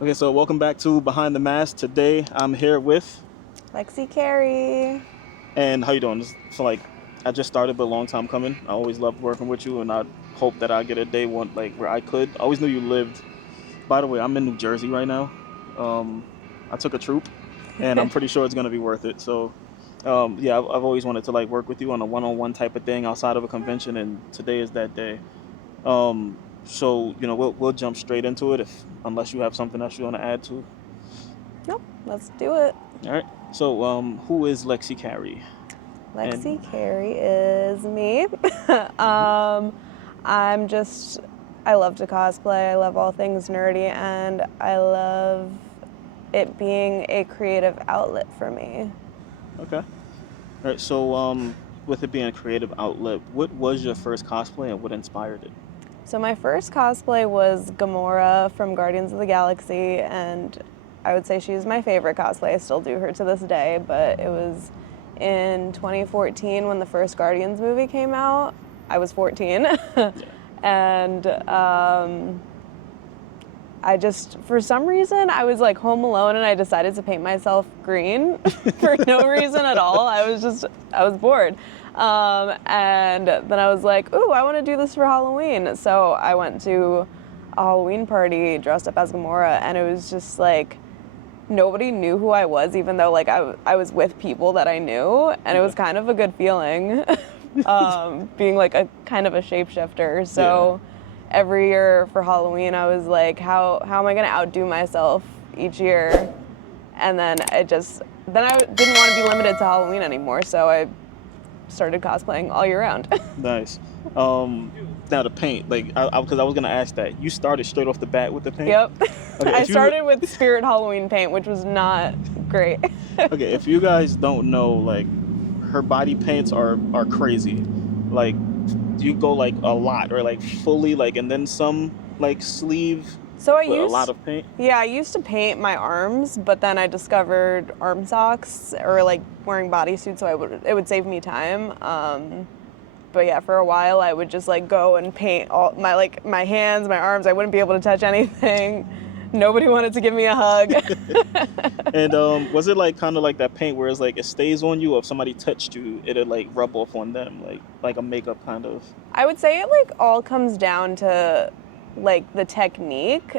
Okay, so welcome back to Behind the Mask. Today I'm here with, Lexykary. and how you doing? So like, I just started, but a long time coming. I always loved working with you, and I hope that I get a day one like where I could. I always knew you lived. By the way, I'm in New Jersey right now. Um, I took a troop, and I'm pretty sure it's gonna be worth it. So, yeah, I've always wanted to like work with you on a one-on-one type of thing outside of a convention, and today is that day. So we'll jump straight into it if unless you have something else you want to add to. Nope, let's do it. All right. So, who is Lexykary? And Lexykary is me. mhm. um, I'm just, I love to cosplay. I love all things nerdy, and I love it being a creative outlet for me. Okay. All right. So, with it being a creative outlet, what was your first cosplay and what inspired it? So my first cosplay was Gamora from Guardians of the Galaxy, and I would say she's my favorite cosplay. I still do her to this day, but it was in 2014 when the first Guardians movie came out. I was 14. Yeah. and I just, for some reason, I was like home alone and I decided to paint myself green for no reason at all. I was bored. And then I was like, ooh, I want to do this for Halloween. So I went to a Halloween party dressed up as Gamora, and it was just like, nobody knew who I was, even though like I was with people that I knew, and it Yeah. was kind of a good feeling, being like a kind of a shapeshifter. Yeah. So every year for Halloween, I was like, how am I gonna outdo myself each year? And then then I didn't want to be limited to Halloween anymore, so I started cosplaying all year round. Nice. Now the paint, like, because I was gonna ask that. You started straight off the bat with the paint. Yep. Okay. I If you started with Spirit Halloween paint, which was not great. okay, if you guys don't know, like, her body paints are crazy. Like, you go like a lot or like fully like, and then some like sleeve So with a lot of paint. I used to paint my arms, but then I discovered arm socks or like wearing bodysuits, so it would save me time. But yeah, for a while I would just like go and paint all my hands, my arms. I wouldn't be able to touch anything. Nobody wanted to give me a hug. And was it like kind of like that paint where it's like it stays on you, or if somebody touched you, it'd like rub off on them, like a makeup kind of. I would say it like all comes down to like the technique,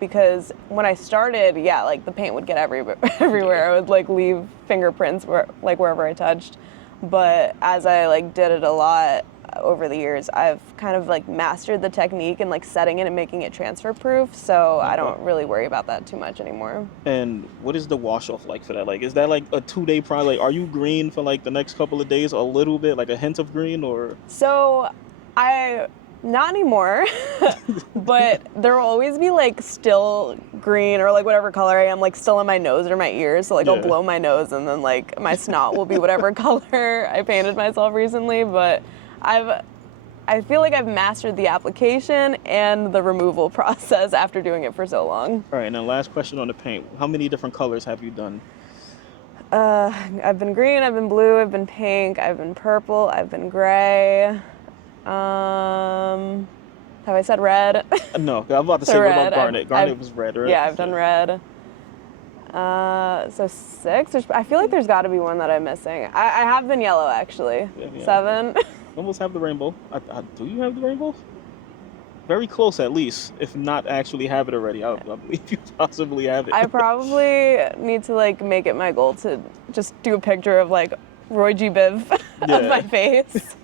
because when I started, yeah, like the paint would get everywhere. Everywhere. I would like leave fingerprints wherever I touched. But as I like did it a lot over the years, I've kind of like mastered the technique and like setting it and making it transfer proof. So I Okay. don't really worry about that too much anymore. And what is the wash off like for that? Like, is that like a 2 day process? Like, are you green for like the next couple of days, a little bit, like a hint of green, or? So I not anymore, but there will always be like still green or like whatever color I am like still in my nose or my ears. So like I'll Yeah. blow my nose and then like my snot will be whatever color I painted myself recently. But I've I feel like I've mastered the application and the removal process after doing it for so long. All right. And then last question on the paint: how many different colors have you done? I've been green, I've been blue, I've been pink, I've been purple, I've been gray. Have I said red? No, I'm about to So say, what about red. garnet? Garnet was red, right? Yeah, I've done red. So six. I feel like there's got to be one that I'm missing. I have been yellow actually. Yeah. Seven. Almost have the rainbow. Do you have the rainbow? Very close, at least. If not actually have it already, I believe you possibly have it. I probably need to like make it my goal to just do a picture of like Roy G. Biv of my Yeah. face.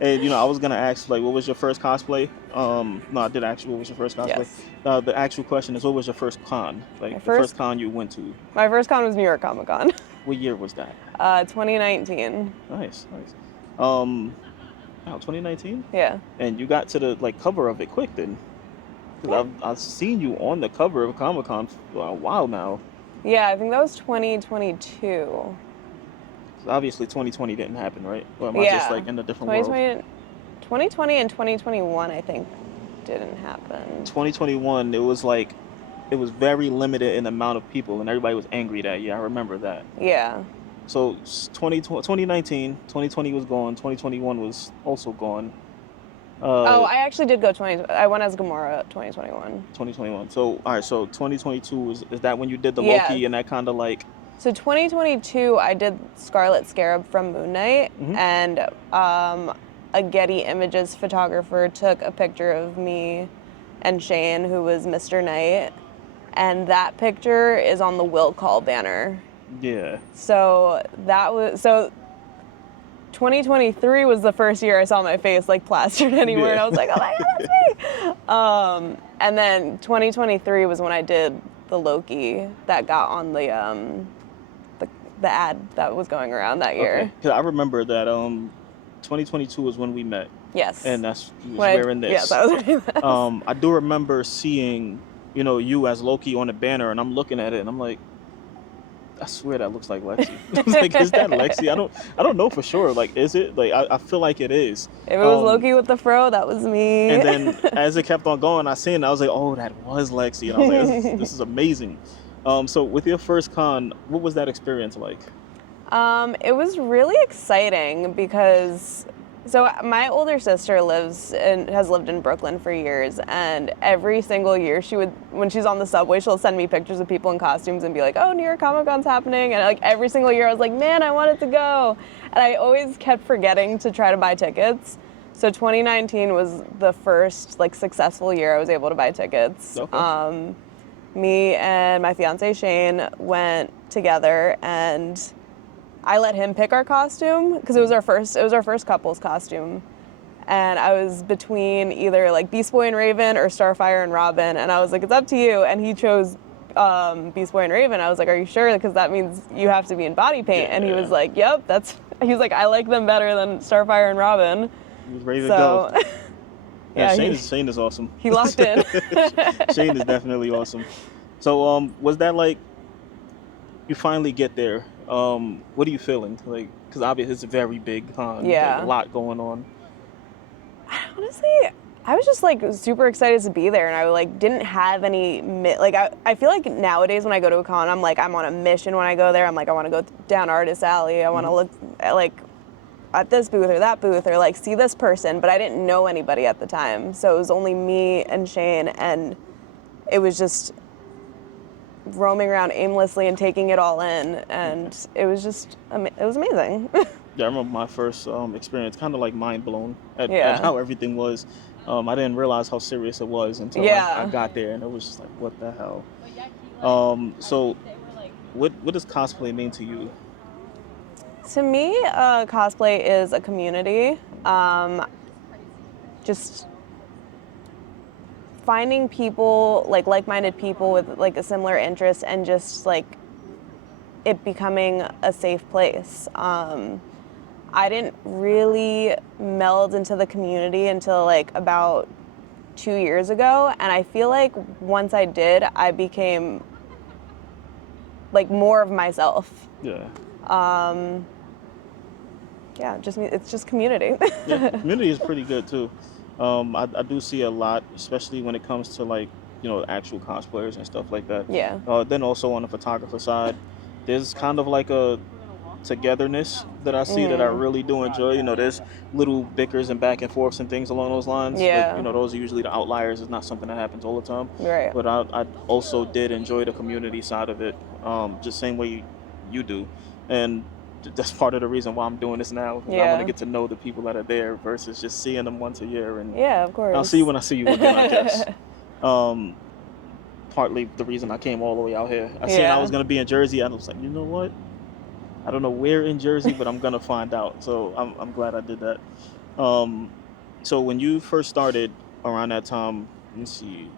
And I was gonna ask like, what was your first cosplay? No, I did ask you what was your first cosplay. Yes. The actual question is, what was your first con? My Like the first first con you went to. my first con was New York Comic Con, What year was that? 2019. Nice, nice. Um, wow, 2019. Yeah. And you got to the like cover of it quick then, because Yeah. I've seen you on the cover of Comic Con for a while now. Yeah, I think that was 2022. Obviously 2020 didn't happen, right? Or am I just Yeah. like in a different world? 2020 and 2021, I think, didn't happen. 2021, it was very limited in the amount of people, and everybody was angry that year. I remember that. Yeah. So 2020, 2019, 2020 was gone. 2021 was also gone. Oh, Uh, I actually did go 20. I went as Gamora 2021. 2021. So all right, so 2022 is that when you did the Yeah. Loki and that kind of like. So 2022, I did Scarlet Scarab from Moon Knight, Mhm. and a Getty Images photographer took a picture of me and Shane, who was Mr. Knight, and that picture is on the Will Call banner. Yeah. So 2023 was the first year I saw my face like plastered anywhere, and Yeah. I was like, oh my god, that's me. And then 2023 was when I did the Loki that got on the ad that was going around that Okay. year. Because I remember that 2022 was when we met, Yes. and that's you was When wearing yes, this. I was wearing this. I do remember seeing you as Loki on the banner, and I'm looking at it, and I'm like, I swear that looks like Lexi. I was like, is that Lexi? I don't know for sure. Like, is it? Like, I feel like it is. If it was Um, Loki with the fro, that was me. and then as it kept on going, I seen it, I was like, oh, that was Lexi, and I was like, this is amazing. So with your first con, what was that experience like? It was really exciting because so my older sister lives and has lived in Brooklyn for years, and every single year she would, when she's on the subway, she'll send me pictures of people in costumes and be like, "Oh, New York Comic Con's happening," and like every single year I was like, "Man, I wanted to go," and I always kept forgetting to try to buy tickets. So 2019 was the first like successful year I was able to buy tickets. Okay. Me and my fiance Shane went together, and I let him pick our costume because it was our first couple's costume. And I was between either like Beast Boy and Raven or Starfire and Robin, and I was like, it's up to you. And he chose Beast Boy and Raven. I was like, are you sure? Because that means you have to be in body paint. And he was Yeah. like, yep, he's like, I like them better than Starfire and Robin. He was ready to go. So Yeah, yeah, Shane is awesome. he locked in. Shane is definitely awesome. So was that like you finally get there? What are you feeling? Like, because obviously it's a very big con, like a Yeah. lot going on. Honestly, I was just like super excited to be there, and I like didn't have any like I feel like nowadays when I go to a con, I'm like I'm on a mission when I go there. I'm like I want to go down Artist Alley. I want to Hmm. look at like at this booth or that booth or like see this person, but I didn't know anybody at the time, so it was only me and Shane, and it was just roaming around aimlessly and taking it all in, Okay. and it was just it was amazing. Yeah, I remember my first experience, kind of like mind blown at Yeah. how everything was. I didn't realize how serious it was until I Yeah. got there, and it was just like, what the hell? So what does cosplay mean to you? To me, cosplay is a community. Just finding people, like-minded people with like a similar interest, and just like it becoming a safe place. I didn't really meld into the community until like about 2 years ago, and I feel like once I did, I became like more of myself. Yeah. Yeah, it's just community. Yeah, the community is pretty good too. I do see a lot, especially when it comes to like actual cosplayers and stuff like that. Yeah. Then also on the photographer side, there's kind of like a togetherness that I see that I Mm, really do enjoy. There's little bickers and back and forths and things along those lines, but yeah. those are usually the outliers. It's not something that happens all the time. Right. But I also did enjoy the community side of it, just same way you do, and that's part of the reason why I'm doing this now. 'Cause I want to Yeah. get to know the people that are there versus just seeing them once a year, and Yeah, of I'll see you course. when I see you again, I guess. Um, Partly the reason I came all the way out here. I seen I was Yeah. gonna be in Jersey. I was like, you know what? I don't know where in Jersey, but I'm gonna find out. So I'm glad I did that. Um, so when you first started around that time, let me see,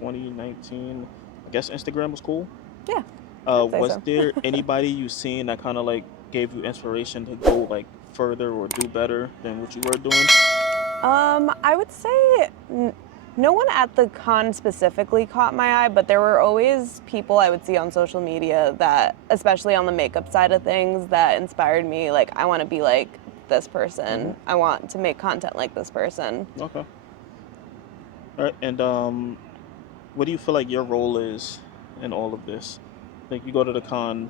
2019. I guess Instagram was cool. Yeah, I'd say Was so. there anybody you seen that kind of like gave you inspiration to go like further or do better than what you were doing? I would say no one at the con specifically caught my eye, but there were always people I would see on social media that, especially on the makeup side of things, that inspired me. Like, I want to be like this Hmm. person. I want to make content like this person. Okay. All right. And what do you feel like your role is in all of this? Like you go to the con,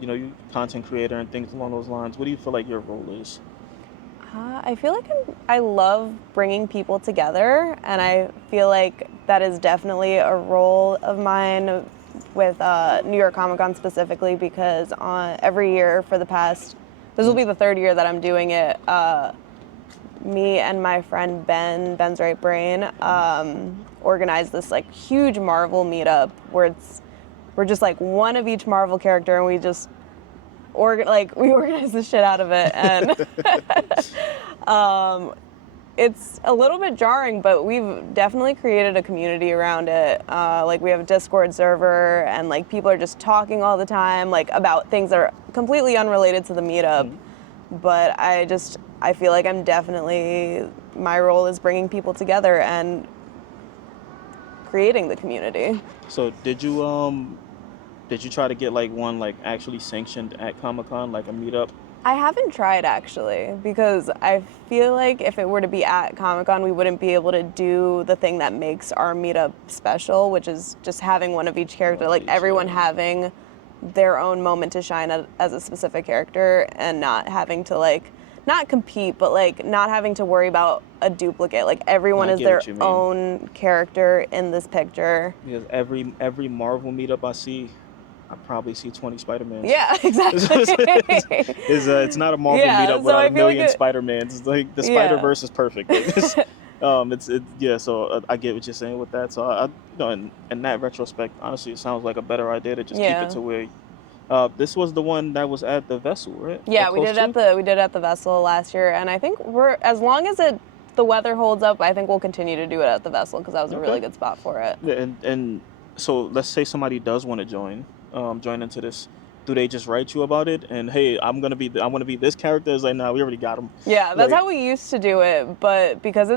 you content creator and things along those lines. What do you feel like your role is? I feel like I love bringing people together, and I feel like that is definitely a role of mine with New York Comic Con specifically, because every year for the past, this will be the third year that I'm doing it, me and my friend Ben's Right Brain, organized this like huge Marvel meetup where we're just like one of each Marvel character, and we just we organize the shit out of it, and it's a little bit jarring, but we've definitely created a community around it. Like we have a Discord server, and like people are just talking all the time, like about things that are completely unrelated to the meetup. But I feel like my role is bringing people together and creating the community. So did you try to get like one like actually sanctioned at Comic-Con, like a meetup? I haven't tried actually, because I feel like if it were to be at Comic-Con, we wouldn't be able to do the thing that makes our meetup special, which is just having one of each character, like everyone having their own moment to shine as a specific character, and not having to like, not compete, but like not having to worry about a duplicate. Like everyone is their own character in this picture. Because every Marvel meetup I see, I probably see 20 Spider-Mans. Yeah, exactly. It's not a Marvel meetup without a million Spider-Mans. It's like the Spider-Verse is perfect. So I get what you're saying with that. So in that retrospect, honestly, it sounds like a better idea to just keep it to where. This was the one that was at the Vessel, right? Yeah, we did it at the Vessel last year, and I think as long as the weather holds up, I think we'll continue to do it at the Vessel, because that was a really good spot for it. Yeah, and so let's say somebody does want to join into this. Do they just write you about it and, hey, I want to be this character? It's like, nah, we already got him. Yeah, that's how we used to do it, but because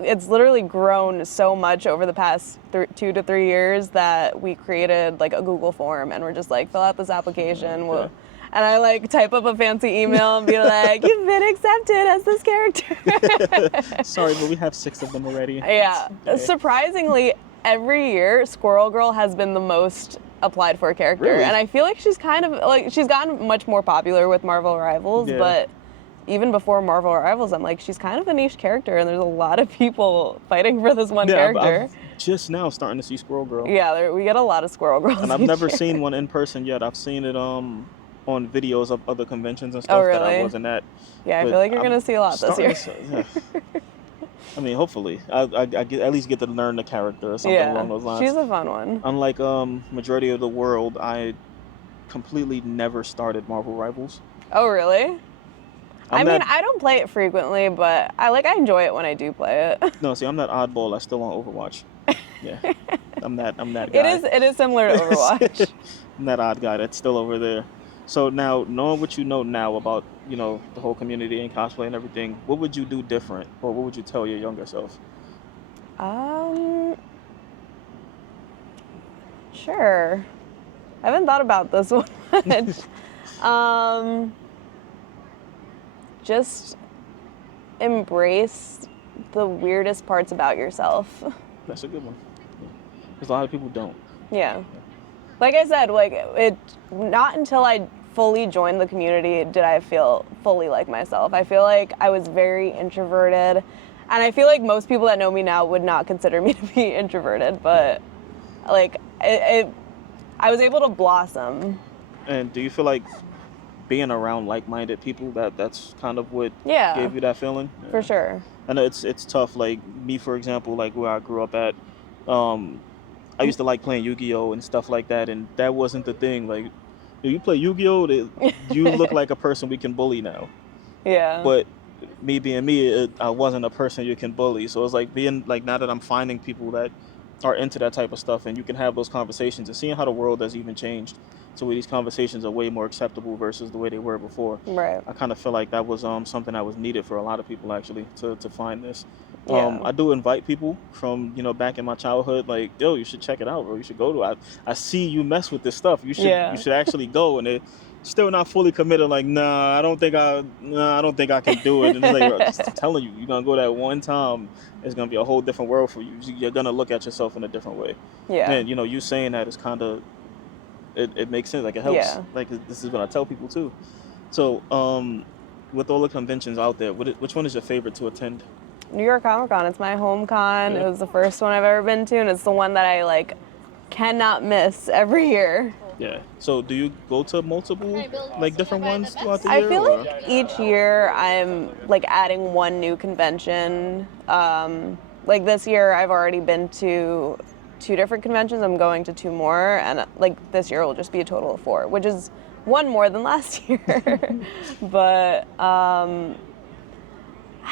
it's literally grown so much over the past 2 to 3 years that we created like a Google form, and we're just like, fill out this application. Okay. And I like type up a fancy email and be like, you've been accepted as this character. Sorry, but we have 6 of them already. Yeah. Okay. Surprisingly, every year Squirrel Girl has been the most applied for a character. Really? And I feel like she's gotten much more popular with Marvel Rivals, but even before Marvel Rivals, I'm like, she's kind of a niche character, and there's a lot of people fighting for this one character. I'm just now starting to see Squirrel Girl. Yeah, we get a lot of Squirrel Girls. And I've never seen one in person yet. I've seen it on videos of other conventions and stuff that I wasn't at. Yeah, I feel like you're going to see a lot this year. I mean, hopefully, I at least get to learn the character or something along those lines. She's a fun one. Unlike majority of the world, I completely never started Marvel Rivals. Oh, really? I mean, I don't play it frequently, but I enjoy it when I do play it. No, see, I'm that oddball that's still on Overwatch. Yeah, I'm that guy. It is similar to Overwatch. I'm that odd guy that's still over there. So now, knowing what you know now about, the whole community and cosplay and everything, what would you do different, or what would you tell your younger self? Sure. I haven't thought about this one much. Just embrace the weirdest parts about yourself. That's a good one. Because a lot of people don't. Yeah. Like I said, not until I fully joined the community did I feel fully like myself. I feel like I was very introverted, and I feel like most people that know me now would not consider me to be introverted, but I was able to blossom. And do you feel like being around like-minded people, that's kind of what gave you that feeling? Yeah. For sure. I know it's tough. Like me, for example, like where I grew up at, I used to like playing Yu-Gi-Oh and stuff like that, and that wasn't the thing. Like, if you play Yu-Gi-Oh, you look like a person we can bully now. Yeah. But me being me, I wasn't a person you can bully. So it's like being like, now that I'm finding people that are into that type of stuff, and you can have those conversations, and seeing how the world has even changed to where these conversations are way more acceptable versus the way they were before. Right. I kind of feel like that was something that was needed for a lot of people, actually, to find this. Yeah. I do invite people from, back in my childhood, like, yo, you should check it out, bro. You should go to it. I see you mess with this stuff. You should actually go. And they're still not fully committed, like, I don't think I can do it. And it's like, bro, just telling you, you're going to go that one time, it's going to be a whole different world for you. You're going to look at yourself in a different way. Yeah. And, you saying that is kind of, it makes sense. Like, it helps. Yeah. Like, this is what I tell people, too. So, with all the conventions out there, which one is your favorite to attend? New York Comic Con. It's my home con. Yeah. It was the first one I've ever been to, and it's the one that I like cannot miss every year. Yeah. So do you go to multiple like different ones throughout the I year? feel Or? like each year I'm like adding one new convention. Like this year I've already been to 2 different conventions. I'm going to 2 more, and like this year will just be a total of 4, which is one more than last year. But I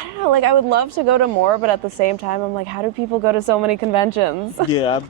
don't know, like I would love to go to more, but at the same time I'm like, how do people go to so many conventions? Yeah,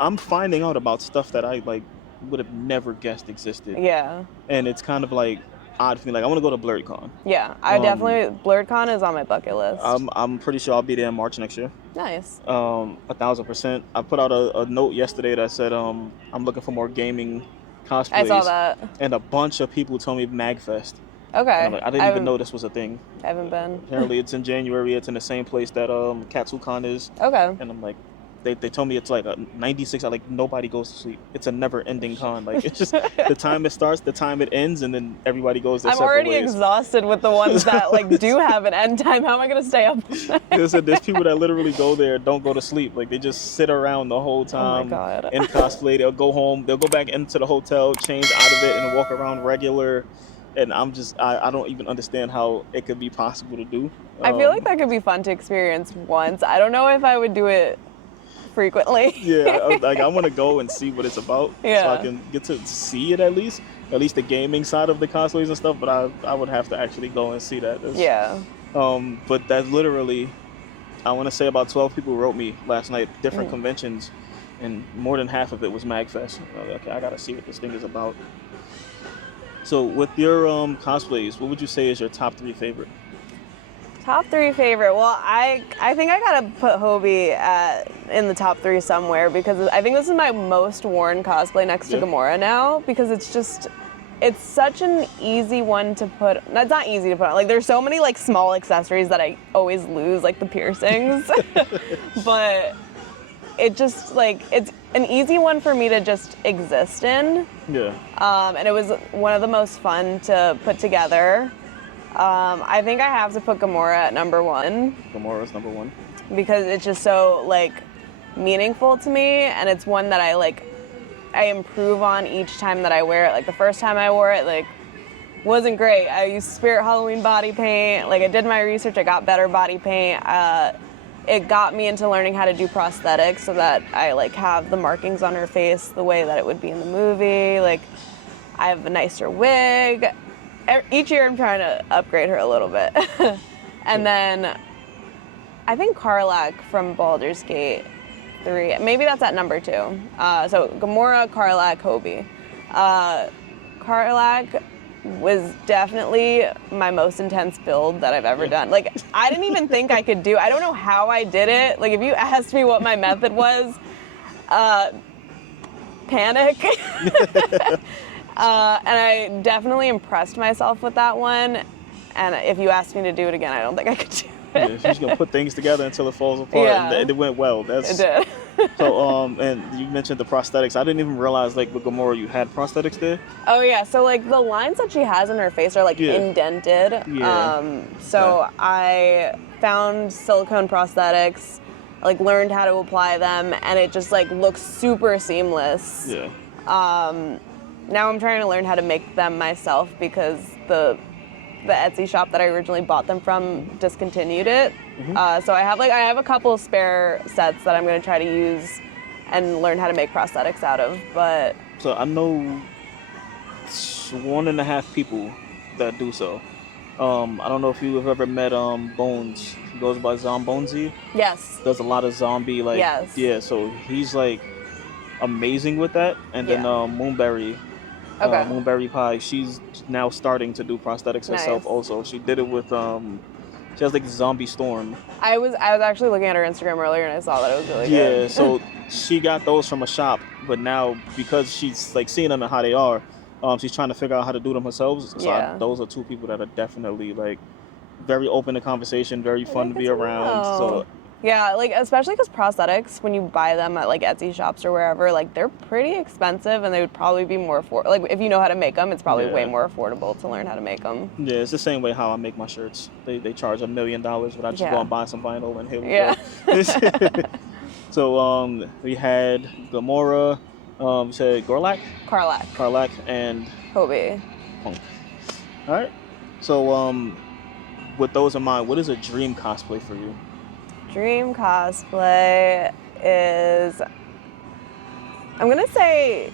I'm finding out about stuff that I like would have never guessed existed, Yeah. and it's kind of like odd for me. Like I want to go to BlurredCon. Yeah, I definitely, BlurredCon is on my bucket list. I'm pretty sure I'll be there in March next year. Nice. 1,000%. I put out a note yesterday that said I'm looking for more gaming cosplays. I saw that. And a bunch of people told me MagFest. Okay. And I'm like, I didn't even know this was a thing. I haven't been. Apparently, it's in January. It's in the same place that KatsuCon is. Okay. And I'm like, they told me it's like a 96. I like nobody goes to sleep. It's a never-ending con. Like it's just the time it starts, the time it ends, and then everybody goes their I'm separate already ways. exhausted with the ones that like do have an end time. How am I gonna stay up? There's people that literally go there, don't go to sleep. Like they just sit around the whole time God. in cosplay. They'll go home, they'll go back into the hotel, change out of it, and walk around regular. And I don't even understand how it could be possible to do. I feel like that could be fun to experience once. I don't know if I would do it frequently. Yeah, like I want to go and see what it's about, so Yeah. I can get to see it at least the gaming side of the cosplays and stuff. But I would have to actually go and see that. Yeah. But that literally, I want to say about 12 people wrote me last night, different conventions, and more than half of it was MagFest. I was like, okay, I gotta see what this thing is about. So with your cosplays, what would you say is your top 3 favorite? Top 3 favorite. Well, I think I gotta put Hobie in the top 3 somewhere, because I think this is my most worn cosplay next to Yeah. Gamora now, because it's such an easy one to put. It's not easy to put on. Like there's so many like small accessories that I always lose, like the piercings. But it just like it's an easy one for me to just exist in. Yeah. And it was one of the most fun to put together. I think I have to put Gamora at number 1. Gamora's number 1. Because it's just so like meaningful to me, and it's one that I improve on each time that I wear it. Like the first time I wore it, like wasn't great. I used Spirit Halloween body paint. Like I did my research, I got better body paint. It got me into learning how to do prosthetics so that I like have the markings on her face the way that it would be in the movie. Like I have a nicer wig. Each year I'm trying to upgrade her a little bit. And then I think Karlach from Baldur's Gate 3, maybe that's at number 2. So Gamora, Karlach, Hobie. Karlach was definitely my most intense build that I've ever done. Like I didn't even think I could do. I don't know how I did it. Like if you asked me what my method was, panic. And I definitely impressed myself with that one. And if you asked me to do it again, I don't think I could do it. Yeah, she's gonna put things together until it falls apart, Yeah. and it went well. It did. So and you mentioned the prosthetics. I didn't even realize like with Gamora you had prosthetics there. Oh yeah, so like the lines that she has in her face are like Yeah. indented. Yeah. So I found silicone prosthetics, like learned how to apply them, and it just like looks super seamless. Yeah. Now I'm trying to learn how to make them myself, because the Etsy shop that I originally bought them from discontinued it. So I have a couple spare sets that I'm going to try to use and learn how to make prosthetics out of. But So I know 1.5 people that do so. I don't know if you have ever met Bones. He goes by Zombonesy. yes, Does a lot of zombie like Yes. yeah. So he's like amazing with that. And then Yeah. Moonberry. Okay. Moonberry Pie. She's now starting to do prosthetics herself. Nice. Also, she did it with she has like Zombie Storm. I was actually looking at her Instagram earlier and I saw that it was really Yeah, good. so she got those from a shop, but now because she's like seeing them and how they are, she's trying to figure out how to do them herself. So Yeah. those are 2 people that are definitely like very open to conversation, very fun to good be to around. know. So Yeah, like especially because prosthetics, when you buy them at like Etsy shops or wherever, like they're pretty expensive, and they would probably be more like if you know how to make them, it's probably way Yeah. more affordable to learn how to make them. Yeah, it's the same way how I make my shirts. They charge $1 million, but I just go Yeah. and buy some vinyl, and here we Yeah. go. So we had Gamora, we said Gorlak, Karlak, Karlak, and Kobe. Punk. All right. So with those in mind, what is a dream cosplay for you? Dream cosplay is, I'm gonna say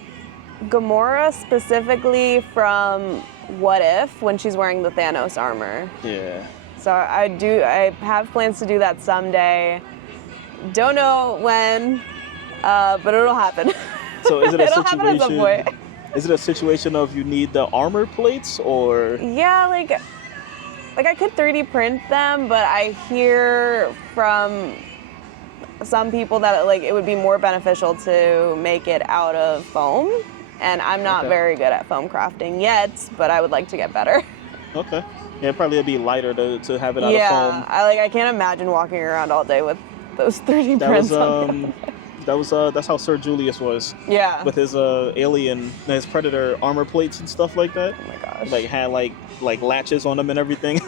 Gamora specifically from What If, when she's wearing the Thanos armor. Yeah. So I have plans to do that someday. Don't know when, but it'll happen. So is it a It'll happen at some situation? point. Is it a situation of you need the armor plates, or Yeah, like I could 3D print them, but I hear from some people that like it would be more beneficial to make it out of foam, and I'm not Okay. very good at foam crafting yet, but I would like to get better. okay? Yeah, probably it'd be lighter to have it out Yeah, of foam. I can't imagine walking around all day with those 3D That prints was on. that's how Sir Julius was Yeah. with his alien, his predator armor plates and stuff like that. Oh my gosh. Like had like latches on them and everything.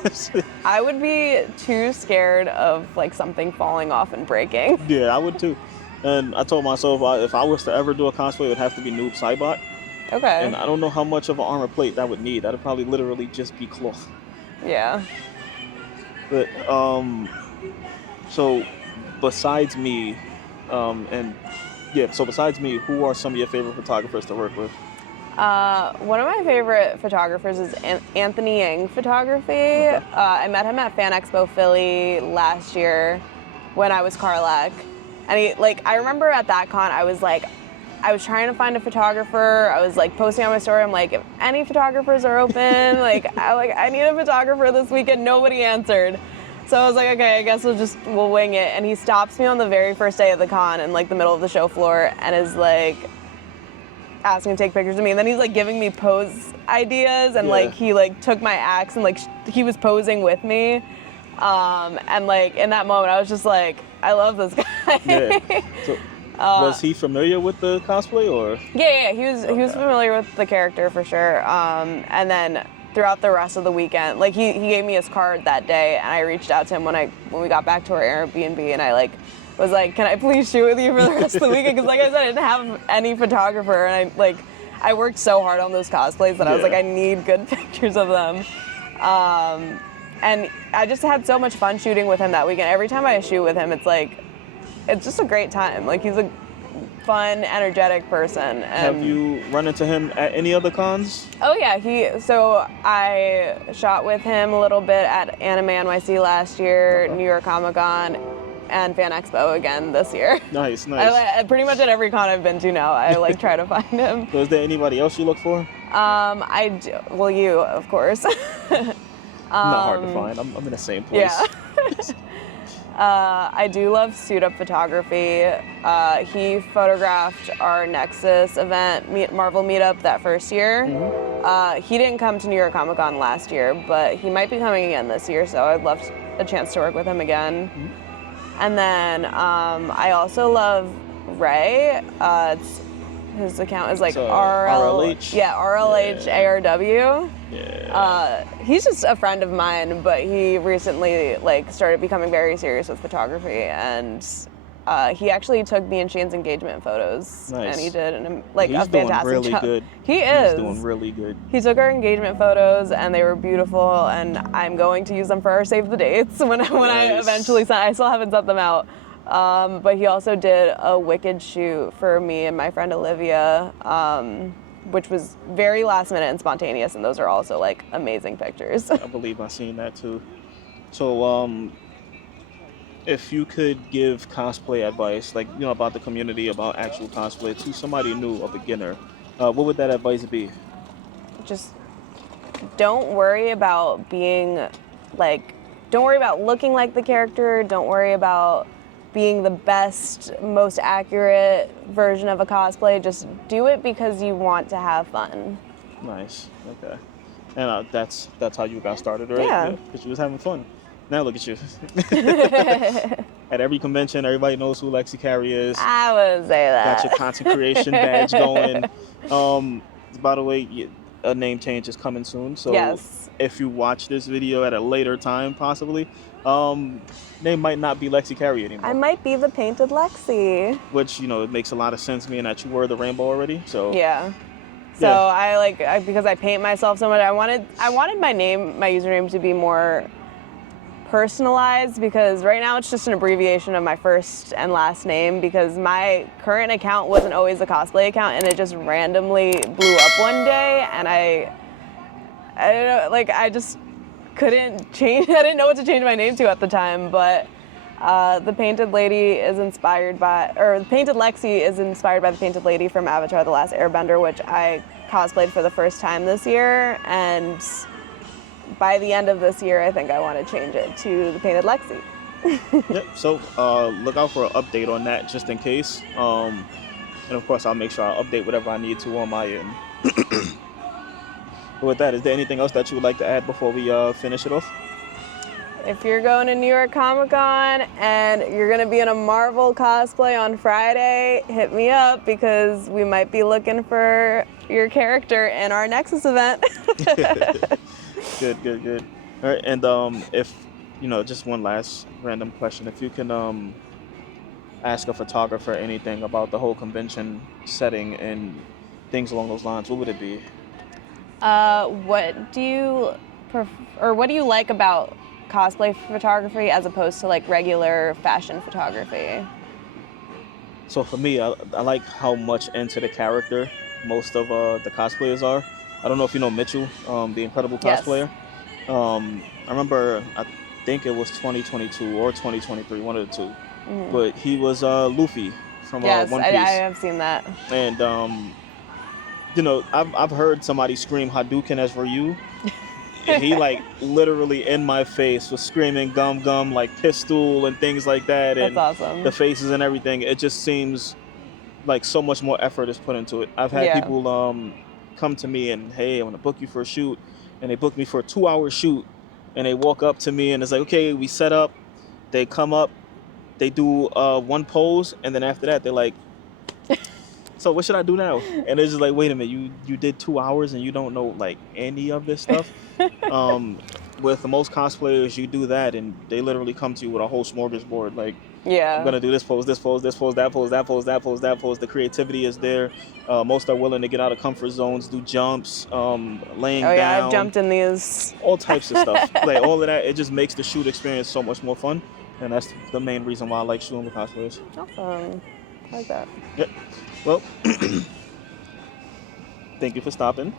I would be too scared of like something falling off and breaking. Yeah, I would too. And I told myself if I was to ever do a cosplay, it would have to be Noob Saibot. Okay. And I don't know how much of an armor plate that would need. That'd probably literally just be cloth. Yeah. But so besides me, besides me, who are some of your favorite photographers to work with? One of my favorite photographers is Anthony Yang Photography. Okay. I met him at Fan Expo Philly last year when I was Karlak. And I remember at that con, I was trying to find a photographer. I was like posting on my story. I'm like, if any photographers are open, I need a photographer this weekend. Nobody answered. So I was like, okay, I guess we'll wing it. And he stops me on the very first day of the con in like the middle of the show floor and is like asking to take pictures of me. And then he's like giving me pose ideas, and like he like took my axe and like he was posing with me. And like in that moment, I was just like, I love this guy. Yeah. So, was he familiar with the cosplay, or? Yeah, he was familiar with the character for sure. And then throughout the rest of the weekend, like he gave me his card that day, and I reached out to him when we got back to our Airbnb, and I like was like, can I please shoot with you for the rest of the weekend? Because like I said, I didn't have any photographer, and I worked so hard on those cosplays that I was like, I need good pictures of them. And I just had so much fun shooting with him that weekend. Every time I shoot with him, it's just a great time. Like he's a fun, energetic person. And have you run into him at any other cons? Oh yeah, so I shot with him a little bit at Anime NYC last year, New York Comic Con, and Fan Expo again this year. Nice. Pretty much at every con I've been to now, I like try to find him. So is there anybody else you look for? Well, you, of course. Not hard to find. I'm in the same place. Yeah. I do love suit up photography. He photographed our Nexus event, Marvel meetup that first year. Mm-hmm. He didn't come to New York Comic Con last year, but he might be coming again this year, so I'd love a chance to work with him again. Mm-hmm. And then I also love Ray. His account is like RLH? Yeah, RLH ARW. Yeah. He's just a friend of mine, but he recently like started becoming very serious with photography, and he actually took me and Shane's engagement photos, Nice. and he did He's a fantastic doing really job. good. He is. He's doing really good. He took our engagement photos, and they were beautiful, and I'm going to use them for our save the dates when I eventually send. I still haven't sent them out. But he also did a wicked shoot for me and my friend Olivia, which was very last minute and spontaneous, and those are also like amazing pictures. I believe I've seen that too. So, if you could give cosplay advice, like about the community, about actual cosplay, to somebody new, a beginner, what would that advice be? Just don't worry about don't worry about looking like the character. Don't worry about being the best, most accurate version of a cosplay. Just do it because you want to have fun. Nice. Okay. And that's how you got started, right? Yeah. Because you was having fun. Now look at you. at every convention. Everybody knows who Lexykary is. I wouldn't say Got your that. content creation badge going. Um, by the way, a name change is coming soon. So Yes. if you watch this video at a later time, possibly, um, name might not be Lexykary I anymore. might be the painted Lexi. Which it makes a lot of sense, being that you were the rainbow already. So Yeah. So yeah, because I paint myself so much, I wanted my username to be more personalized, because right now it's just an abbreviation of my first and last name, because my current account wasn't always a cosplay account and it just randomly blew up one day, and I don't know, like I just couldn't change. I didn't know what to change my name to at the time, but the Painted Lady is inspired by, or the Painted Lexi is inspired by the Painted Lady from Avatar: The Last Airbender, which I cosplayed for the first time this year, and by the end of this year, I think I want to change it to the Painted Lexi. yep. So look out for an update on that, just in case. And of course, I'll make sure I update whatever I need to on my end. But with that, is there anything else that you would like to add before we finish it off? If you're going to New York Comic Con and you're going to be in a Marvel cosplay on Friday, hit me up, because we might be looking for your character in our Nexus event. Good, good, good. All right, and if just one last random question: if you can ask a photographer anything about the whole convention setting and things along those lines, what would it be? What do you or what do you like about cosplay photography as opposed to like regular fashion photography? So for me, I like how much into the character most of the cosplayers are. I don't know if you know Mitchell, the incredible Yes. cosplayer. I remember, I think it was 2022 or 2023, one of the two. But he was Luffy from Yes, One I Piece, have seen that. and I've heard somebody scream Hadouken as Ryu. He like literally in my face was screaming gum gum like pistol and things like that, That's and the awesome. faces and everything. It just seems like so much more effort is put into it. I've had Yeah. people come to me and, hey, I want to book you for a shoot, and they book me for a 2 hour shoot, and they walk up to me and it's like, okay, we set up. They come up, they do one pose, and then after that they're like, so what should I do now? And it's just like, wait a minute, you did 2 hours and you don't know like any of this stuff. Um, with most cosplayers, you do that and they literally come to you with a whole smorgasbord. Like, I'm Yeah. gonna do this pose, this pose, this pose, that pose, that pose, that pose, that pose. The creativity is there. Most are willing to get out of comfort zones, do jumps, laying Oh yeah, I've down, jumped in these. all types of stuff. Like all of that, it just makes the shoot experience so much more fun. And that's the main reason why I like shooting with cosplayers. Awesome. I like that. Yep. Well, thank you for stopping.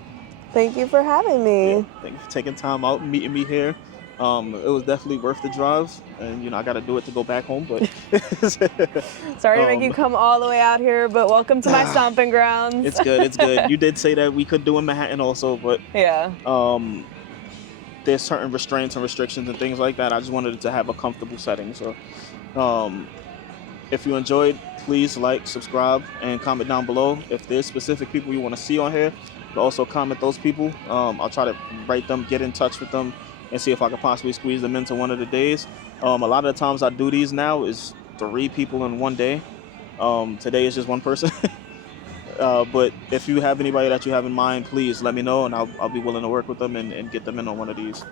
Thank you for having Yeah, me. thank you for taking time out and meeting me here. It was definitely worth the drive, and I got to do it to go back home. But Sorry to make you um, come all the way out here, but welcome to my stomping grounds. it's good. It's good. You did say that we could do in Manhattan also, but Yeah. there's certain restraints and restrictions and things like that. I just wanted it to have a comfortable setting. So, um, if you enjoyed, please like, subscribe, and comment down below. If there's specific people you want to see on here, but also comment those people. I'll try to write them, get in touch with them, and see if I could possibly squeeze them into one of the days. A lot of the times I do these now is 3 people in one day. Today is just one person. But if you have anybody that you have in mind, please let me know, and I'll be willing to work with them and get them in on one of these.